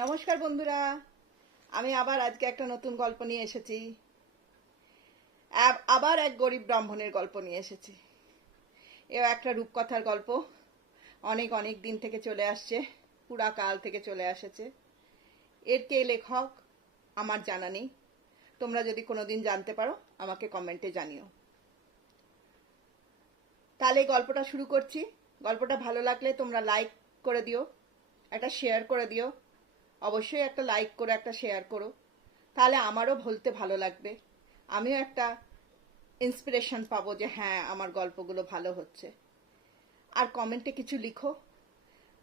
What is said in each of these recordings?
নমস্কার বন্ধুরা, আমি আবার আজকে একটা নতুন গল্প নিয়ে এসেছি। আবার এক গরিব ব্রাহ্মণের গল্প নিয়ে এসেছি। এও একটা রূপকথার গল্প। অনেক অনেক দিন থেকে চলে আসছে, পুরা কাল থেকে চলে আসছে। এর কে লেখক আমার জানা নেই। তোমরা যদি কোনোদিন জানতে পারো আমাকে কমেন্টে জানিও। তাহলে গল্পটা শুরু করছি। গল্পটা ভালো লাগলে তোমরা লাইক করে দিও, একটা শেয়ার করে দিও। অবশ্যই একটা লাইক করে একটা শেয়ার করো, তাহলে আমারও বলতে ভালো লাগবে। আমিও একটা ইন্সপিরেশন পাবো যে হ্যাঁ, আমার গল্পগুলো ভালো হচ্ছে। আর কমেন্টে কিছু লিখো।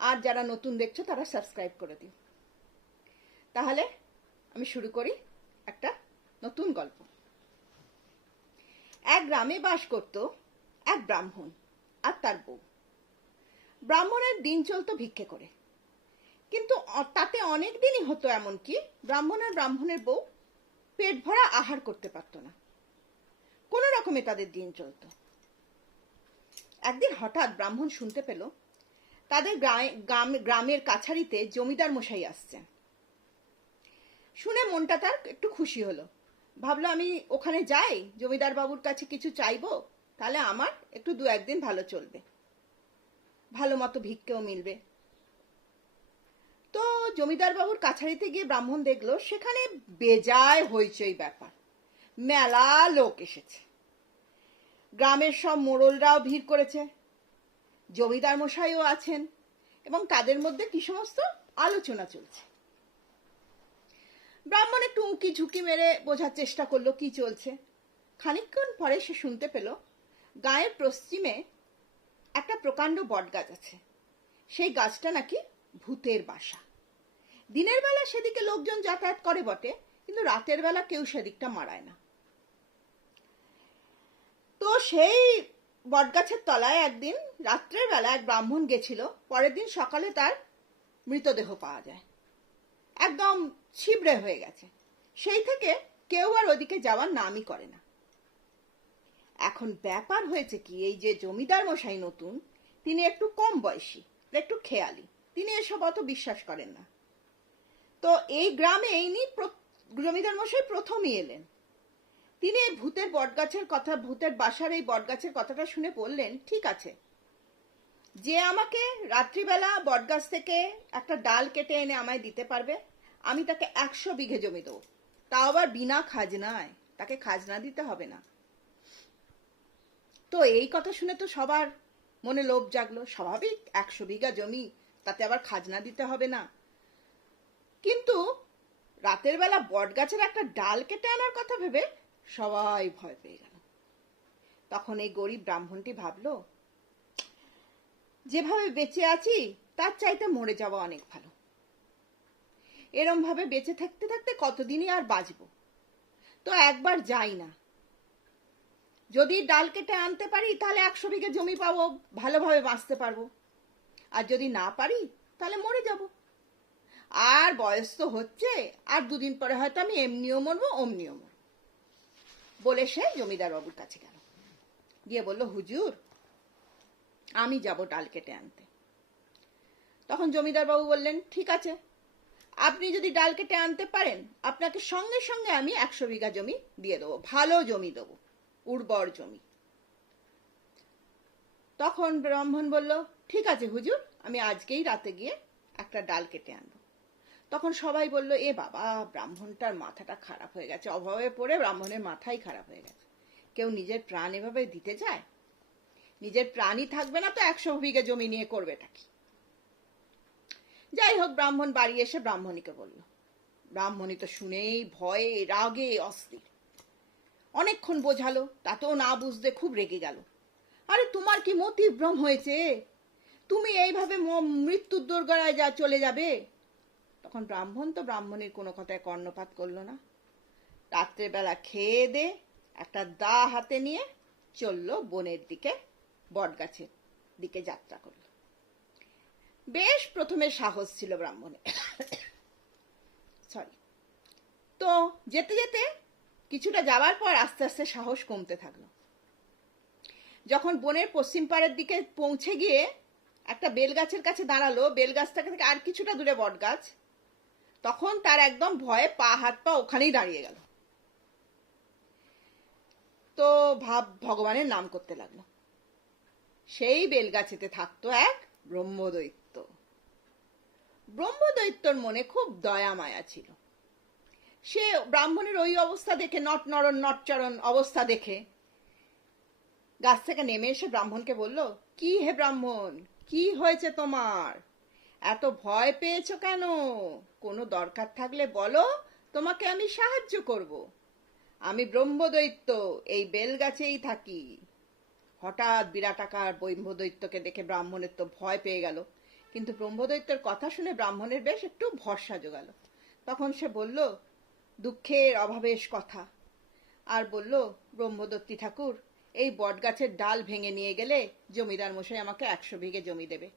আর যারা নতুন দেখছো তারা সাবস্ক্রাইব করে দিও। তাহলে আমি শুরু করি একটা নতুন গল্প। এক গ্রামে বাস করত এক ব্রাহ্মণ আর তার বউ। ব্রাহ্মণের দিন চলতো ভিক্ষে করে, কিন্তু তাতে অনেক দিনই হতো এমনকি ব্রাহ্মণের বউ পেট ভরা আহার করতে পারত না। কোনো রকমে তাদের দিন চলত। একদিন হঠাৎ ব্রাহ্মণ শুনতে পেল তাদের গ্রামের কাছারিতে জমিদার মশাই আসছেন। শুনে মনটা তার একটু খুশি হলো। ভাবলো আমি ওখানে যাই, জমিদার বাবুর কাছে কিছু চাইবো, তাহলে আমার একটু দু একদিন ভালো চলবে, ভালো মতো ভিক্ষেও মিলবে। তো জমিদার বাবুর কাছারিতে গিয়ে ব্রাহ্মণ দেখলো সেখানে বেজায় হইচই ব্যাপার। মেলা লোক এসেছে, গ্রামের সব মোড়লরাও ভিড় করেছে, জমিদার মশাইও আছেন, এবং তাদের মধ্যে কি সমস্ত আলোচনা চলছে। ব্রাহ্মণ একটু উঁকি ঝুঁকি মেরে বোঝার চেষ্টা করলো কি চলছে। খানিকক্ষণ পরে সে শুনতে পেল গায়ের পশ্চিমে একটা প্রকাণ্ড বট গাছ আছে। সেই গাছটা নাকি ভূতের বাসা। দিনের বেলা সেদিকে লোকজন যাতায়াত করে বটে, কিন্তু রাতের বেলা কেউ সেদিকটা মারায় না। তো সেই বটগাছের তলায় একদিন রাত্রের বেলা এক ব্রাহ্মণ গেছিল। পরের দিন সকালে তার মৃতদেহ পাওয়া যায়, একদম ছিবড়ে হয়ে গেছে। সেই থেকে কেউ আর ওদিকে যাওয়ার নামই করে না। এখন ব্যাপার হয়েছে কি, এই যে জমিদার মশাই নতুন, তিনি একটু কম বয়সী, একটু খেয়ালি, তিনি এসব অত বিশ্বাস করেন না। তো এই গ্রামে জমিদার মশাই প্রথমই এলেন। তিনি এই ভূতের বটগাছের কথা, ভূতের বাসার এই বটগাছের কথাটা শুনে বললেন, ঠিক আছে, যে আমাকে রাত্রিবেলা বটগাছ থেকে একটা ডাল কেটে এনে আমায় দিতে পারবে, আমি তাকে 100 বিঘে জমি দেবো, তাও আবার বিনা খাজনায়, তাকে খাজনা দিতে হবে না। তো এই কথা শুনে তো সবার মনে লোভ জাগলো। স্বাভাবিক, 100 বিঘা জমি, তাতে আবার খাজনা দিতে হবে না। কিন্তু রাতের বেলা বটগাছের একটা ডাল কেটে আনার কথা ভেবে সবাই ভয় পেয়ে গেল। তখন এই গরিব ব্রাহ্মণটি ভাবলো, যেভাবে বেঁচে আছি তার চাইতে মরে যাওয়া অনেক ভালো। এরম ভাবে বেঁচে থাকতে থাকতে কতদিনই আর বাঁচবো। তো একবার যাই না, যদি ডাল কেটে আনতে পারি তাহলে 100 বিঘে জমি পাবো, ভালোভাবে বাঁচতে পারবো। আর যদি না পারি তাহলে মরে যাব। আর বয়স তো হচ্ছে, আর দুদিন পরে হয়তো আমি এমনিও মরবো অমনিও মরবো। বলে সে জমিদার বাবুর কাছে গেল, গিয়ে বলল, হুজুর আমি যাব ডাল কেটে আনতে। তখন জমিদার বাবু বললেন, ঠিক আছে, আপনি যদি ডাল কেটে আনতে পারেন আপনাকে সঙ্গে সঙ্গে আমি 100 বিঘা জমি দিয়ে দেবো, ভালো জমি দেবো, উর্বর জমি। তখন ব্রাহ্মণ বলল, ঠিক আছে হুজুর, আমি আজকেই রাতে গিয়ে একটা ডাল কেটে আনবো। তখন সবাই বলল, এ বাবা, ব্রাহ্মণটার মাথাটা খারাপ হয়ে গেছে, অভাবে পড়ে ব্রাহ্মণের মাথাই খারাপ হয়ে গেছে। কেউ নিজের প্রাণ এভাবে দিতে যায়? নিজের প্রাণই থাকবে না তো 100 বিঘা জমি নিয়ে করবেটা কি? যাই হোক, ব্রাহ্মণ বাড়ি এসে ব্রাহ্মণীকে বলল। ব্রাহ্মণী তো শুনেই ভয়ে রাগে অস্থির। অনেকক্ষণ বোঝালো, তাতেও না বুঝতে খুব রেগে গেল। আরে তোমার কি মতিভ্রম হয়েছে? তুমি এইভাবে মৃত্যুর দোরগোড়ায় চলে যাবে? তখন ব্রাহ্মণ তো ব্রাহ্মণীর কোনো কথায় কর্ণপাত করলো না। রাত্রেবেলা খেয়ে দে একটা দা হাতে নিয়ে চললো বনের দিকে, বটগাছের দিকে যাত্রা করলো। বেশ প্রথমে সাহস ছিল ব্রাহ্মণের, সরি। তো যেতে যেতে কিছুটা যাওয়ার পর আস্তে আস্তে সাহস কমতে থাকলো। যখন বনের পশ্চিম পাড়ের দিকে পৌঁছে গিয়ে একটা বেলগাছের কাছে দাঁড়ালো, বেলগাছটা থেকে আর কিছুটা দূরে বটগাছ, তখন তার একদম ভয়ে পা হাত পা ওখানেই দাঁড়িয়ে গেল। তো ভগবানের নাম করতে লাগলো। সেই বেলগাছেতে থাকতো এক ব্রহ্মদৈত্য। ব্রহ্মদৈত্যর মনে খুব দয়া মায়া ছিল। সে ব্রাহ্মণের ওই অবস্থা দেখে, নটচরণ অবস্থা দেখে গাছ থেকে নেমে এসে ব্রাহ্মণকে বলল, কি হে ব্রাহ্মণ, কি হয়েছে তোমার? এত ভয় পেয়েছো কেন? কোনো দরকার থাকলে বলো, তোমাকে আমি সাহায্য করব। আমি ব্রহ্মদৈত্য, এই বেলগাছেই থাকি। হঠাৎ বিরাটাকার ব্রহ্মদৈত্যকে দেখে ব্রাহ্মণের তো ভয় পেয়ে গেল, কিন্তু ব্রহ্মদৈত্যের কথা শুনে ব্রাহ্মণের বেশ একটু ভরসা জোগালো। তখন সে বলল দুঃখের অভাবেশ কথা, আর বলল, ব্রহ্মদত্তী ঠাকুর, এই বটগাছের ডাল ভেঙে নিয়ে গেলে জমিদার মশাই আমাকে 100 বিঘে জমি দেবে,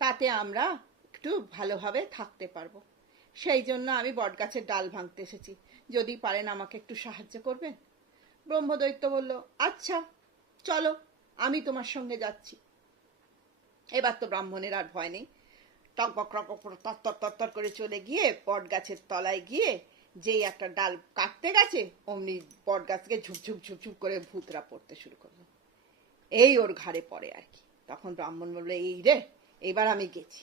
তাতে আমরা একটু ভালোভাবে থাকতে পারবো। সেই জন্য আমি বটগাছের ডাল ভাঙতে এসেছি, যদি পারেন আমাকে একটু সাহায্য করবেন। ব্রহ্মদৈত্য বলল, আচ্ছা চলো, আমি তোমার সঙ্গে যাচ্ছি। এবার তো ব্রাহ্মণের আর ভয় নেই। টকবক তত্তর তত্তর করে চলে গিয়ে বট গাছের তলায় গিয়ে যেই একটা ডাল কাটতে গেছে, অমনি বট গাছকে ঝুপঝুপ ঝুপঝুপ করে ভূতরা পড়তে শুরু করলো। এই ওর ঘাড়ে পড়ে আর কি। তখন ব্রাহ্মণ বলল, এই রে, এবার আমি গেছি।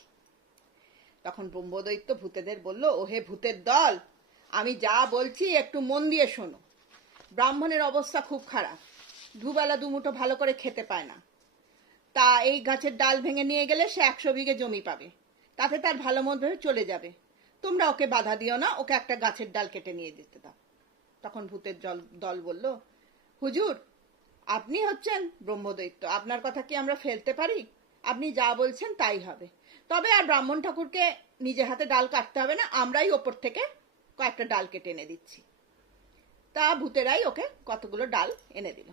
তখন ব্রহ্মদৈত্য ভূতেদের বলল, ওহে ভূতের দল, আমি যা বলছি একটু মন দিয়ে শোনো। ব্রাহ্মণের অবস্থা খুব খারাপ, দুবেলা দুমুঠো ভালো করে খেতে পায় না। তা এই গাছের ডাল ভেঙে নিয়ে গেলে সে 100 বিঘে জমি পাবে, তাতে তার ভালো মন্দ হয়ে চলে যাবে। তোমরা ওকে বাধা দিও না, ওকে একটা গাছের ডাল কেটে নিয়ে যেতে দাও। তখন ভূতের দল বলল, হুজুর, আপনি হচ্ছেন ব্রহ্মদৈত্য, আপনার কথা কি আমরা ফেলতে পারি? আপনি যা বলছেন তাই হবে। তবে আর ব্রাহ্মণ ঠাকুরকে নিজে হাতে ডাল কাটতে হবে না, আমরাই ওপর থেকে কয়েকটা ডাল কেটে এনে দিচ্ছি। তা ভূতেরাই ওকে কতগুলো ডাল এনে দিল।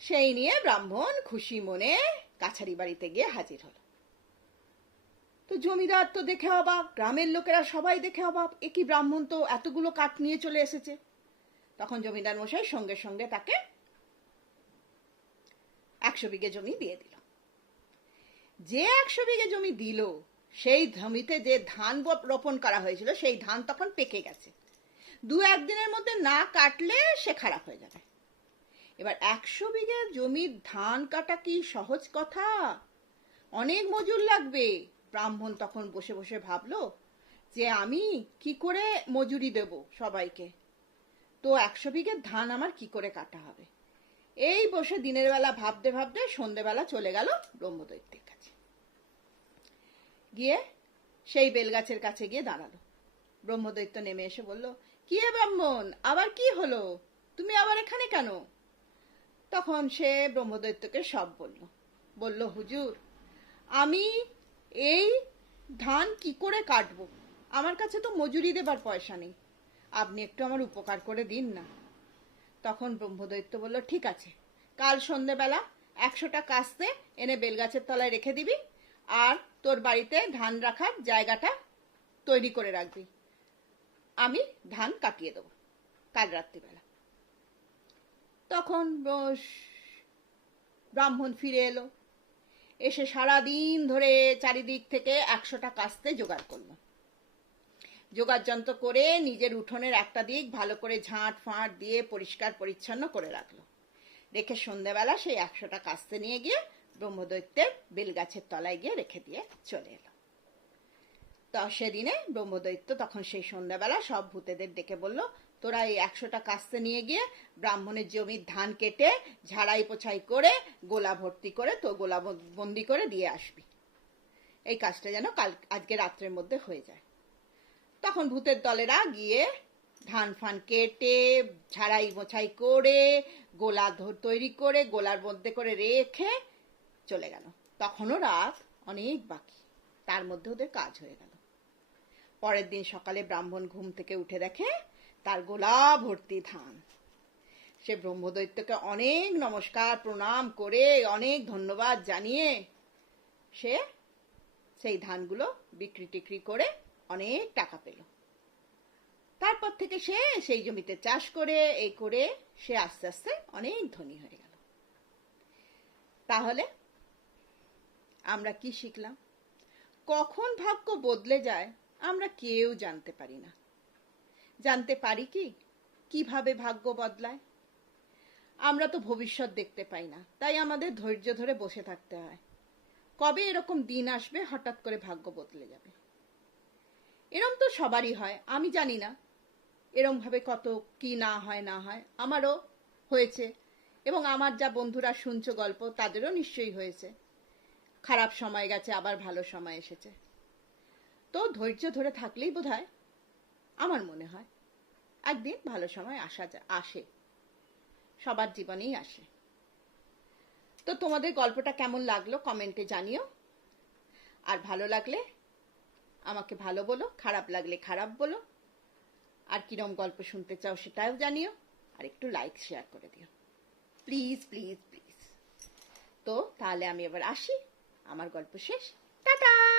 সেই নিয়ে ব্রাহ্মণ খুশি মনে কাছারি বাড়িতে গিয়ে হাজির হলো। তো জমিদার তো দেখে অবাক, গ্রামের লোকেরা সবাই দেখে অবাক, এ কি ব্রাহ্মণ তো এতগুলো কাঠ নিয়ে চলে এসেছে। তখন জমিদার মশাই সঙ্গে সঙ্গে তাকে 100 বিঘে জমি দিয়ে দিল। যে 100 বিঘে জমি দিল, সেই জমিতে যে ধান রোপণ করা হয়েছিল সেই ধান তখন পেকে গেছে। 2-1 দিনের মধ্যে না কাটলে সে খারাপ হয়ে যাবে। এবার 100 বিঘে জমির ধান কাটা কি সহজ কথা? অনেক মজুর লাগবে। ব্রাহ্মণ তখন বসে বসে ভাবলো যে আমি কি করে মজুরি দেব সবাইকে, তো 100 বিঘে ধান আমার কি করে কাটা হবে। এই বসে দিনের বেলা ভাবতে ভাবতে সন্ধ্যেবেলা চলে গেল ব্রহ্মদৈত্যের কাছে। গিয়ে সেই বেলগাছের কাছে গিয়ে দাঁড়ালো। ব্রহ্মদৈত্য নেমে এসে বলল, কি হে ব্রাহ্মণ, আবার কি হলো? তুমি আবার এখানে কেন? তখন সে ব্রহ্মদৈত্যকে সব বলল, হুজুর, আমি এই ধান কি করে কাটবো, আমার কাছে তো মজুরি দেবার পয়সা নেই, আপনি একটু আমার উপকার করে দিন না। তখন ব্রহ্মদৈত্য বলল, ঠিক আছে, কাল সন্ধ্যেবেলা 100টা কাস্তে এনে বেলগাছের তলায় রেখে দিবি, আর তোর বাড়িতে ধান রাখার জায়গাটা তৈরি করে রাখবি, আমি ধান কাটিয়ে দেবো কাল রাত্রিবেলা। তখন ব্রাহ্মণ ফিরে এলো, এসে সারাদিন ধরে চারিদিক থেকে 100টা কাস্তে জোগাড় করলো। জোগাড় যন্ত্র করে নিজের উঠোনের একটা দিক ভালো করে ঝাঁট ফাঁট দিয়ে পরিষ্কার পরিচ্ছন্ন করে রাখলো। রেখে সন্ধ্যাবেলা সেই 100টা কাস্তে নিয়ে গিয়ে ব্রহ্মদৈত্যের বেলগাছের তলায় গিয়ে রেখে দিয়ে চলে এলো। তো সেদিনে ব্রহ্মদৈত্য তখন সেই সন্ধ্যাবেলা সব ভূতেদের ডেকে বলল, তোরা এই 100টা কাস্তে নিয়ে গিয়ে ব্রাহ্মণের জমির ধান কেটে ঝাড়াই পোছাই করে গোলা ভর্তি করে তো গোলা বন্দি করে দিয়ে আসবি। এই কাজটা যেন আজকে রাত্রের মধ্যে হয়ে যায়। তখন ভূতের দলেরা গিয়ে ধান ফান কেটে ঝাড়াই মোছাই করে গোলা তৈরি করে গোলার মধ্যে করে রেখে চলে গেল। তখনও রাত অনেক বাকি, তার মধ্যে ওদের কাজ হয়ে গেল। পরের দিন সকালে ব্রাহ্মণ ঘুম থেকে উঠে দেখে তার গোলা ভর্তি ধান। সে ব্রহ্মদৈত্যকে অনেক নমস্কার প্রণাম করে অনেক ধন্যবাদ জানিয়ে সে সেই ধানগুলো বিক্রি টিক্রি করে অনেক টাকা পেল। তারপর থেকে সে সেই জমিতে চাষ করে এই করে সে আস্তে আস্তে অনেক ধনী হয়ে গেল। তাহলে আমরা কি শিখলাম? কখন ভাগ্য বদলে যায় আমরা কেউ জানতে পারি না। জানতে পারি কি কিভাবে ভাগ্য বদলায়? আমরা তো ভবিষ্যৎ দেখতে পাই না, তাই আমাদের ধৈর্য ধরে বসে থাকতে হয়। কবে এরকম দিন আসবে হঠাৎ করে ভাগ্য বদলে যাবে। এরম তো সবারই হয়, আমি জানি না এরম ভাবে কত কি না হয় না হয়, আমারও হয়েছে। এবং আমার যা বন্ধুরা শুনছো গল্প, তাদেরও নিশ্চয়ই হয়েছে। খারাপ সময় গেছে, আবার ভালো সময় এসেছে। তো ধৈর্য ধরে থাকলেই বোধহয়, আমার মনে হয়, একদিন ভালো সময় আসে। সবার জীবনেই আসে। তো তোমাদের গল্পটা কেমন লাগলো কমেন্টে জানিও। আর ভালো লাগলে আমাকে ভালো বলো, খারাপ লাগলে খারাপ বলো। আর কিরম গল্প শুনতে চাও সেটাও জানিও। আর একটু লাইক শেয়ার করে দিও, প্লিজ প্লিজ প্লিজ। তো তাহলে আমি এবার আসি, আমার গল্প শেষ। টাটা।